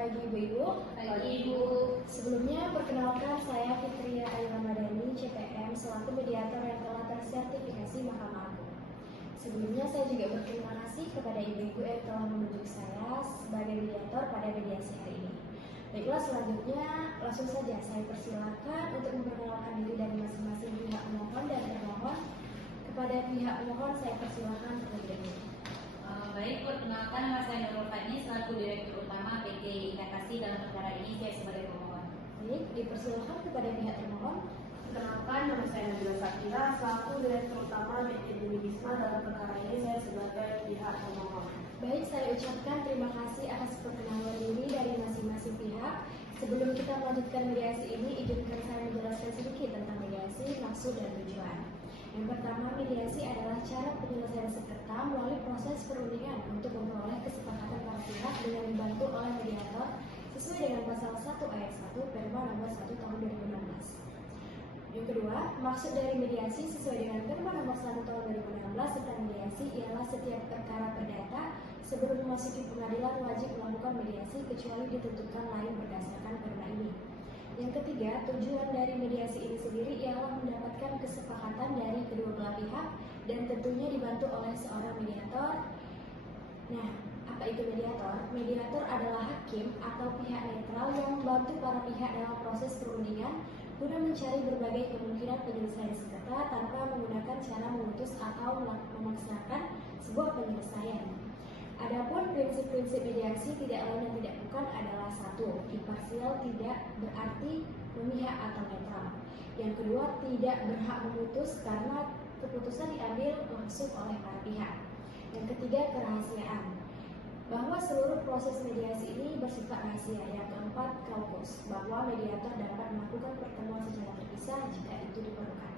pagi Ibu-Ibu. Pagi Ibu. Sebelumnya perkenalkan saya Fitria Ayu Ramadhani, CPM, selaku mediator yang telah tersertifikasi Mahkamah Agung. Sebelumnya saya juga berterima kasih kepada Ibu-Ibu yang telah menunjuk saya sebagai mediator pada mediasi hari ini. Baiklah, selanjutnya langsung saja saya persilakan untuk memperkenalkan diri dari masing-masing pihak pemohon dan termohon. Kepada pihak pemohon saya persilakan terlebih dahulu. Baik, perkenalkan nama saya Nurul Fadni selaku Direktur Utama PT Ika Kasih. Dalam perkara ini saya sebagai pemohon. Baik, dipersilakan kepada pihak termohon. Perkenalkan, nama saya Nabila Sakira selaku Direktur Utama PT Wisma. Dalam perkara ini saya sebagai pihak pemohon. Baik, saya ucapkan terima kasih atas perkenalan diri dari masing-masing pihak. Sebelum kita melanjutkan mediasi ini, izinkan saya menjelaskan sedikit tentang mediasi, maksud dan tujuan. Yang pertama, mediasi adalah cara penyelesaian sengketa melalui proses perundingan untuk memperoleh kesepakatan para pihak dengan dibantu oleh mediator sesuai dengan pasal 1 ayat 1 Perma nomor 1 tahun 2016. Yang kedua, maksud dari mediasi sesuai dengan Perma nomor 1 tahun 2016 tentang mediasi ialah setiap perkara perdata sebelum memasuki pengadilan wajib melakukan mediasi kecuali ditentukan lain berdasarkan Perma ini. Yang ketiga, tujuan dari mediasi ini sendiri ialah mendapatkan kesepakatan dari kedua belah pihak dan tentunya dibantu oleh seorang mediator. Nah, apa itu mediator? Mediator adalah hakim atau pihak netral yang membantu para pihak dalam proses perundingan guna mencari berbagai kemungkinan penyelesaian sengketa tanpa menggunakan cara memutus atau memaksakan sebuah penyelesaian. Adapun prinsip-prinsip mediasi tidak lain dan tidak bukan adalah: satu, imparsial, tidak berarti memihak atau netral. Yang kedua, tidak berhak memutus karena keputusan diambil langsung oleh para pihak. Yang ketiga, kerahasiaan, bahwa seluruh proses mediasi ini bersifat rahasia. Yang keempat, kaukus, bahwa mediator dapat melakukan pertemuan secara terpisah jika itu diperlukan.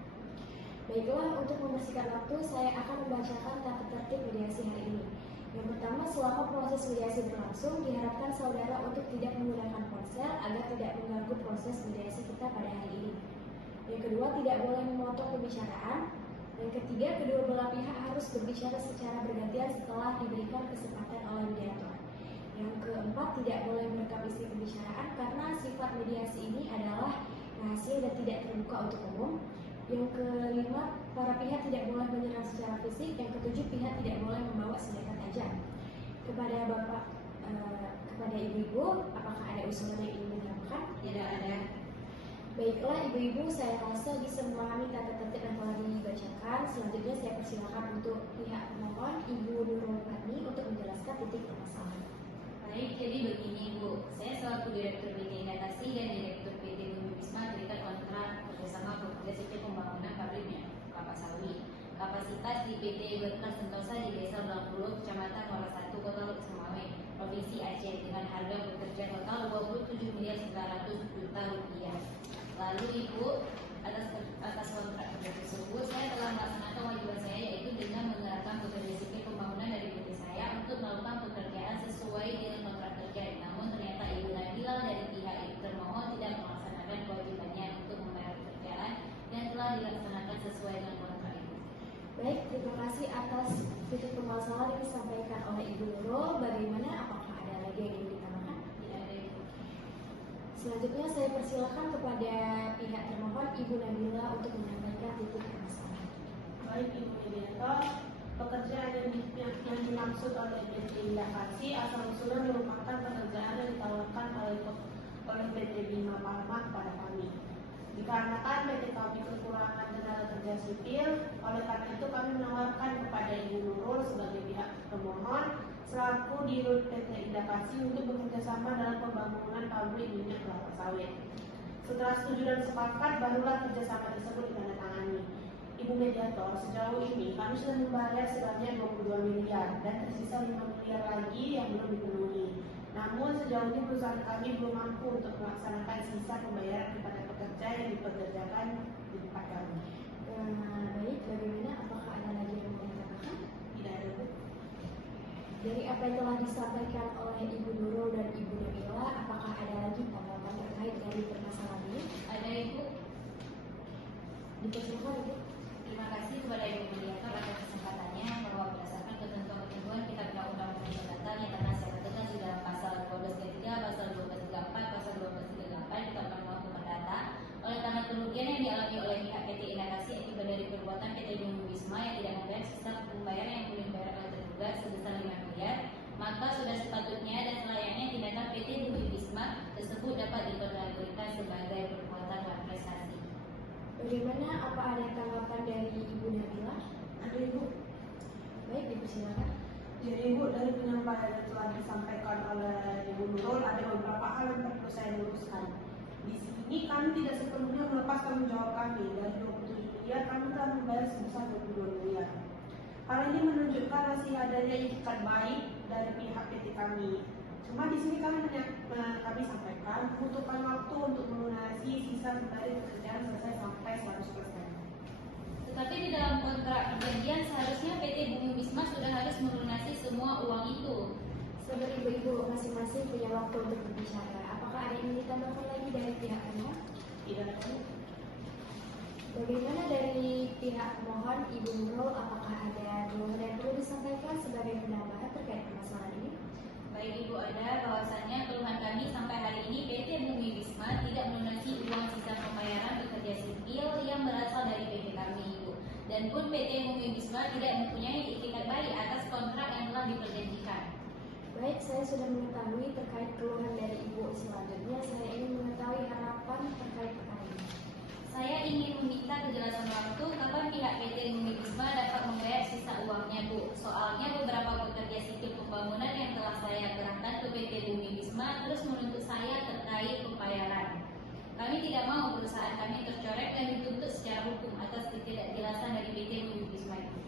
Baiklah, untuk membersihkan waktu, saya akan membacakan tata tertib mediasi hari ini. Yang pertama, selama proses mediasi berlangsung, diharapkan saudara untuk tidak menggunakan ponsel agar tidak mengganggu proses mediasi kita pada hari ini. Yang kedua, tidak boleh memotong pembicaraan. Yang ketiga, kedua belah pihak harus berbicara secara bergantian setelah diberikan kesempatan oleh mediator. Yang keempat, tidak boleh merekam isi pembicaraan karena sifat mediasi ini adalah rahasia dan tidak terbuka untuk umum. Yang kelima, para pihak tidak boleh menyerang secara fisik. Yang ketujuh, pihak tidak boleh membawa senjata tajam. Kepada kepada ibu-ibu, apakah ada usulan yang ingin dilakukan? Tidak ada. Baiklah Ibu-Ibu, saya rasa bisa memahami tata tertib yang telah dibacakan. Selanjutnya saya persilakan untuk pihak pemohon Ibu Nurul Fadni untuk menjelaskan titik permasalahan. Baik, jadi begini Bu, saya selaku Direktur PT Ika Kasih dan Direktur PT Wisma terikat kontrak kerjasama pekerja sipil pembangunan pabrik minyak kelapa sawit. Kapasitas di PT Berkas Sentosa di Desa Blangpuluh, Kecamatan Muara 1, Kota Semawe, Provinsi Aceh dengan harga bekerja total 27.900.000.000 rupiah. Lalu Ibu, atas kontrak kerja tersebut, saya telah melaksanakan kewajiban saya yaitu dengan menggerakkan pekerja sipil pembangunan dari PT saya untuk melakukan pekerjaan sesuai dengan kontrak kerja. Namun ternyata Ibu Nabila dari pihak Ibu termohon tidak melaksanakan kewajibannya untuk membayar pekerjaan yang telah dilaksanakan sesuai dengan kontrak itu. Baik, terima kasih atas titik permasalahan yang disampaikan oleh Ibu Nurul. Bagaimana? Apakah ada lagi yang ingin ditambahkan? Tidak ada Ibu. Selanjutnya saya persilakan kepada pihak termohon Ibu Nabila untuk menyampaikan titik permasalahan. Baik Ibu Mediator, pekerjaan yang dimaksud oleh PT Ika Kasih asal usulnya merupakan pekerjaan yang ditawarkan oleh PT Bima Palma kepada kami. Dikarenakan PT kami kekurangan tenaga kerja sipil, oleh karena itu kami menawarkan kepada Ibu Nurul sebagai pihak pemohon selaku dirut PT Ika Kasih untuk bekerjasama dalam pembangunan pabrik minyak kelapa sawit. Setelah setuju dan sepakat, barulah kerjasama tersebut ditandatangani. Ibu Mediator, sejauh ini kami sudah membayar sebanyak 22 miliar dan tersisa 5 miliar lagi yang belum dipenuhi. Namun sejauh ini perusahaan kami belum mampu untuk melaksanakan sisa pembayaran kepada pekerja yang dipekerjakan di tempat kami. Baik, bagaimana? Apakah ada lagi yang mau ditambahkan? Tidak ada, Bu. Dari apa yang telah disampaikan oleh Ibu Nurul dan Ibu Nabila, apakah ada lagi tanggapan terkait dari permasalahan ini? Ada Ibu. Dipersilakan Ibu. Terima kasih kepada Ibu Mediator atas kesempatannya bahwa berdasarkan ketentuan-ketentuan Kitab Undang-Undang Perdata yang telah saya tentukan di dalam pasal 12 ayat 3, pasal ada tanggapan dari Ibu Nabila? Ada Ibu. Baik, dipersilakan. Jadi Ibu, dari penyampaian yang telah disampaikan oleh Ibu Nurul, ada beberapa hal yang perlu saya luruskan. Di sini kami tidak sepenuhnya melepas tanggung jawab kami. Dari 27 miliar, kami telah membayar sebesar 22 miliar. Hal ini menunjukkan masih adanya itikat baik dari pihak PT kami. Cuma di sini kami sampaikan membutuhkan waktu untuk melunasi sisa dari pekerjaan selesai sampai 100%. Tetapi di dalam kontrak perjanjian seharusnya PT Bumi Wisma sudah harus melunasi semua uang itu. Sabar ibu-ibu masing-masing punya waktu untuk berbicara. Apakah ada yang ingin ditambahkan lagi dari pihak Anda? Tidak ada. Bagaimana dari pihak pemohon Ibu Nurul? Apakah ada keluhan yang perlu disampaikan sebagai penambahan terkait permasalahan ini? Baik Ibu, ada bahwasannya keluhan kami sampai hari ini PT Bumi Wisma tidak melunasi uang sisa pembayaran pekerja sipil yang berasal dari PT kami Ibu. Dan pun PT Bumi Wisma tidak mempunyai itikat baik atas kontrak yang telah diperjanjikan. Baik, saya sudah mengetahui terkait keluhan dari Ibu. Selanjutnya saya ingin mengetahui harapan terkait perkara ini. Saya ingin meminta kejelasan waktu kapan pihak PT Bumi Wisma dapat membayar sisa uangnya Bu. Soalnya beberapa pekerja sipil pembangunan yang telah saya kerahkan ke PT Bumi Wisma terus menuntut saya terkait pembayaran. Kami tidak mau perusahaan kami tercorek dan dituntut secara hukum atas ketidakjelasan dari PT Bumi Wisma itu.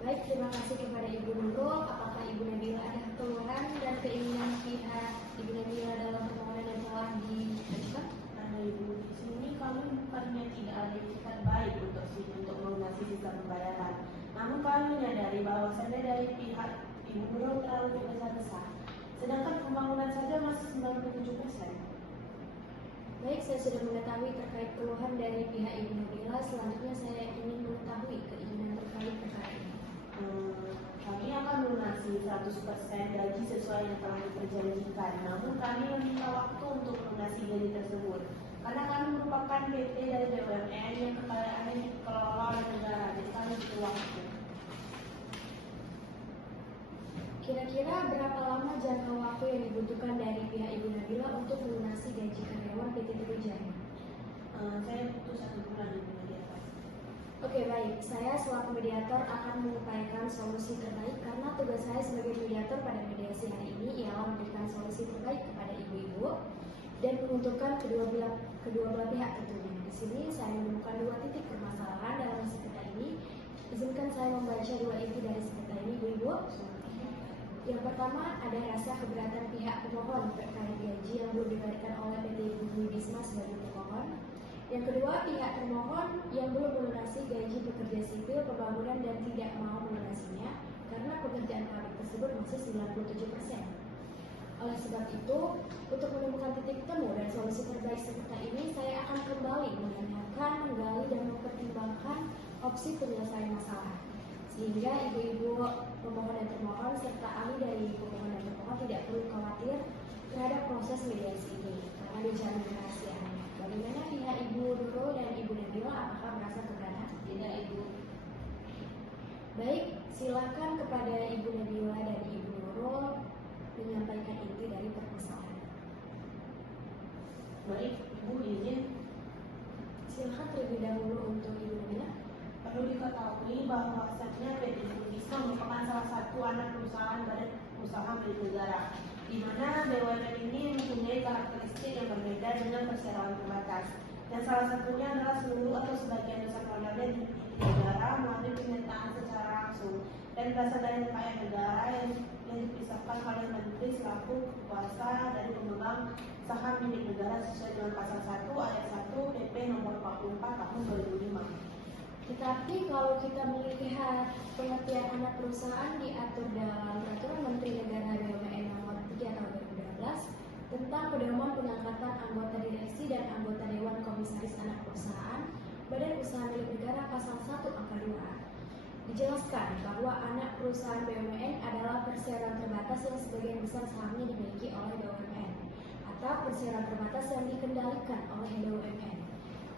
Baik, terima kasih kepada Ibu Nurul. Apakah Ibu Nabila ada keluhan dan keinginan pihak Ibu Nabila dalam permohonan yang telah diajukan? Karena Ibu, di sini kami bukannya tidak ada itikat baik untuk melunasi sisa pembayaran. Namun kami menyadari bahwasannya dari pihak Ibu Nurul terlalu besar-besar. Sedangkan pembangunan saja masih 97%. Baik, saya sudah mengetahui terkait keluhan dari pihak Ibu Nabila. Selanjutnya saya ingin mengetahui keinginan terkait perkara ini. Kami akan melunasi 100% gaji sesuai yang telah diperjanjikan. Namun kami meminta waktu untuk melunasi gaji tersebut. Karena kami merupakan PT dari BUMN yang kekayaannya dikelola oleh negara, jadi kami butuh waktu. Kira-kira berapa lama jangka waktu yang dibutuhkan dari pihak Ibu Nabila untuk melunasi gaji karyawan PT Trijaya? Saya butuh 1 bulan Ibu mediator. Oke, baik. Saya selaku mediator akan mengupayakan solusi terbaik karena tugas saya sebagai mediator pada mediasi hari ini ialah memberikan solusi terbaik kepada ibu-ibu dan menguntungkan kedua belah pihak tentunya. Di sini saya menemukan 2 titik permasalahan dalam sengketa ini. Izinkan saya membaca 2 inti dari sengketa ini, ibu-ibu. Yang pertama, ada rasa keberatan pihak pemohon terkait gaji yang belum diberikan oleh PT Bumi Wisma sebagai pemohon. Yang kedua, pihak termohon yang belum melunasi gaji pekerja sipil pembangunan dan tidak mau melunasinya karena pekerjaan pabrik tersebut masih 97%. Oleh sebab itu, untuk menemukan titik temu dan solusi terbaik sengketa ini, saya akan kembali menanyakan, menggali, dan mempertimbangkan opsi penyelesaian masalah. Sehingga ibu-ibu pemohon dan termohon serta ahli dari pemohon dan termohon tidak perlu khawatir terhadap proses mediasi ini karena dijamin kerahasiaannya. Bagaimana pihak Ibu Nurul dan Ibu Nabila, apakah merasa keberatan? Tidak Ibu. Baik, silakan kepada Ibu Nabila dan Ibu Nurul menyampaikan inti dari permasalahan. Baik, Ibu izin. Silakan terlebih dahulu untuk Ibu Nabila. Perlu diketahui bahwasannya PT Bumi Wisma merupakan salah satu anak perusahaan badan usaha milik negara, di mana BUMN ini mempunyai karakteristik yang berbeda dengan perseroan terbatas. Dan salah satunya adalah seluruh atau sebagian besar modalnya di negara melalui penyertaan secara langsung dan berasal dari kekayaan negara yang dipisahkan oleh menteri selaku kuasa dari pemegang saham milik negara sesuai dengan pasal 1 ayat 1 PP nomor 44 tahun 2005. Tetapi kalau kita melihat pengertian anak perusahaan diatur dalam Peraturan Menteri Negara BUMN Nomor 3 Tahun 2012 tentang pedoman pengangkatan anggota direksi dan anggota Dewan Komisaris Anak Perusahaan Badan Usaha Milik Negara Pasal 1 Angka 2. Dijelaskan bahwa anak perusahaan BUMN adalah perseroan terbatas yang sebagian besar sahamnya dimiliki oleh BUMN atau perseroan terbatas yang dikendalikan oleh BUMN.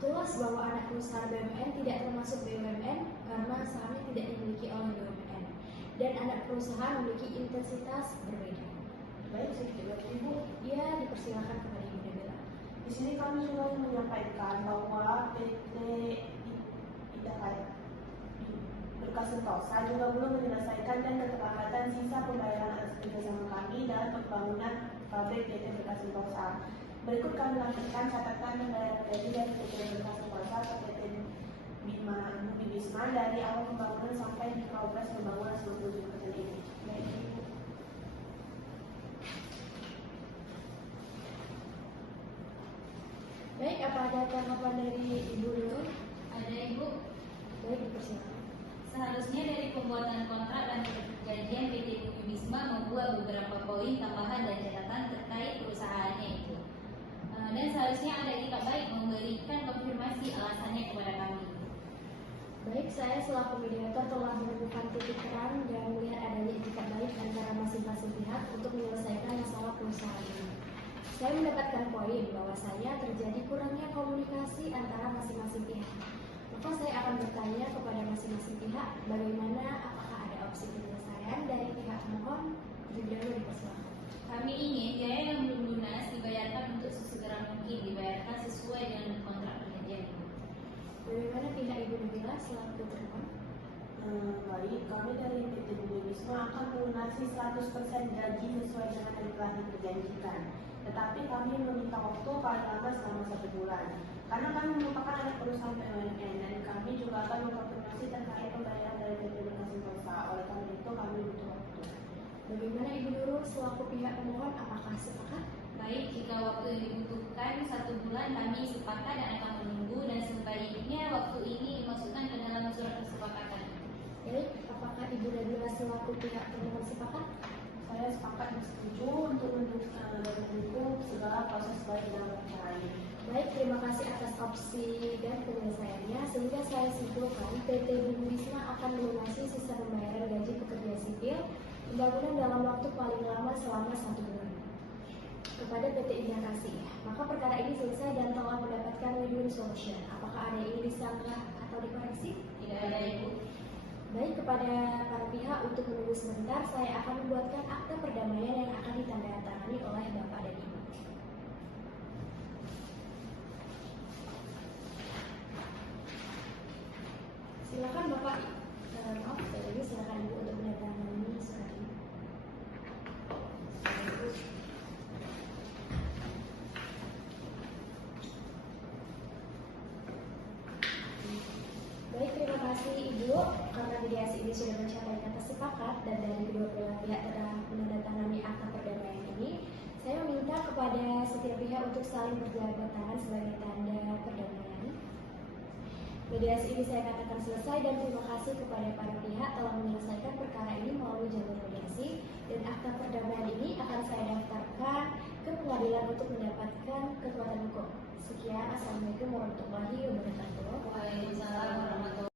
Jelas bahwa anak perusahaan BUMN tidak termasuk BUMN karena sahamnya tidak dimiliki oleh BUMN dan anak perusahaan memiliki intensitas berbeda. Baik, sedikit Ibu. Ya, dipersilakan kepada Ibu Nabila. Di sini kami juga menyampaikan bahwa PT terkait berkas sentosa juga belum menyelesaikan dan kesepakatan sisa pembayaran atas kerjasama kami dalam pembangunan pabrik PT Berkas Sentosa. Berikut kami lakukan catatan pembayaran gaji dari PT Berkas Sentosa ke PT Bumi Bisma dari awal pembangunan sampai di progres pembangunan 97% ini. Baik, Ibu. Baik, apa ada tanggapan dari Ibu Nurul? Ada Ibu. Baik, dipersilakan. Seharusnya dari pembuatan kontrak dan perjanjian PT Bumi Bisma membuat beberapa poin tambahan dan catatan terkait perusahaannya itu. Dan seharusnya ada etikat baik memberikan konfirmasi alasannya kepada kami. Baik, saya selaku mediator telah menemukan titik terang dan melihat adanya etikat baik antara masing-masing pihak untuk menyelesaikan masalah perusahaan ini. Saya mendapatkan poin bahwasanya terjadi kurangnya komunikasi antara masing-masing pihak. Maka saya akan bertanya kepada masing-masing pihak bagaimana, apakah ada opsi penyelesaian dari pihak pemohon. Terlebih dahulu dipersilakan. Kami ingin biaya yang belum lunas dibayarkan untuk sesegera mungkin dibayarkan sesuai dengan kontrak perjanjian itu. Bagaimana pihak Ibu Nabila selaku termohon? Baik, kami dari PT Bumi Bisma akan melunasi 100% gaji sesuai dengan yang telah diperjanjikan. Tetapi kami meminta waktu paling lama selama 1 bulan. Karena kami merupakan anak perusahaan BUMN dan kami juga akan mengkonfirmasi terkait pembayaran dari PT Berkas Sentosa. Oleh karena itu kami butuh waktu. Bagaimana Ibu Nurul selaku pihak pemohon, apakah sepakat? Baik, jika waktu yang dibutuhkan 1 bulan kami sepakat dan akan menunggu dan sebaiknya waktu ini dimasukkan ke dalam surat kesepakatan. Baik, apakah Ibu Nabila selaku pihak pemohon sepakat? Saya sepakat dan setuju untuk mendukung segala proses baik dalam perkara ini. Baik, terima kasih atas opsi dan penyelesaiannya. Sehingga saya simpulkan PT Bumi Bisma akan melunasi sisa pembayaran gaji pekerja sipil pembangunan dalam waktu paling lama selama 1 bulan kepada PT Indah Kasih. Maka perkara ini selesai dan telah mendapatkan win-win solution. Apakah ada yang ingin disanggah atau dikoreksi? Tidak ada Ibu. Baik, kepada para pihak untuk menunggu sebentar, saya akan membuatkan akta perdamaian yang akan ditandatangani oleh Bapak dan Ibu. Silakan Bapak, maaf, sekali lagi silakan Ibu untuk menandatangani surat ini. Baik, terima kasih Ibu. Karena mediasi ini sudah mencapai kata sepakat dan dari kedua belah pihak telah menandatangani akta perdamaian ini, saya meminta kepada setiap pihak untuk saling berjabat tangan sebagai tanda perdamaian. Mediasi ini saya katakan selesai dan terima kasih kepada para pihak telah menyelesaikan perkara ini melalui jalur mediasi, dan akta perdamaian ini akan saya daftarkan ke pengadilan untuk mendapatkan kekuatan hukum. Sekian, Assalamualaikum warahmatullahi wabarakatuh. Waalaikumsalam warahmatullahi wabarakatuh.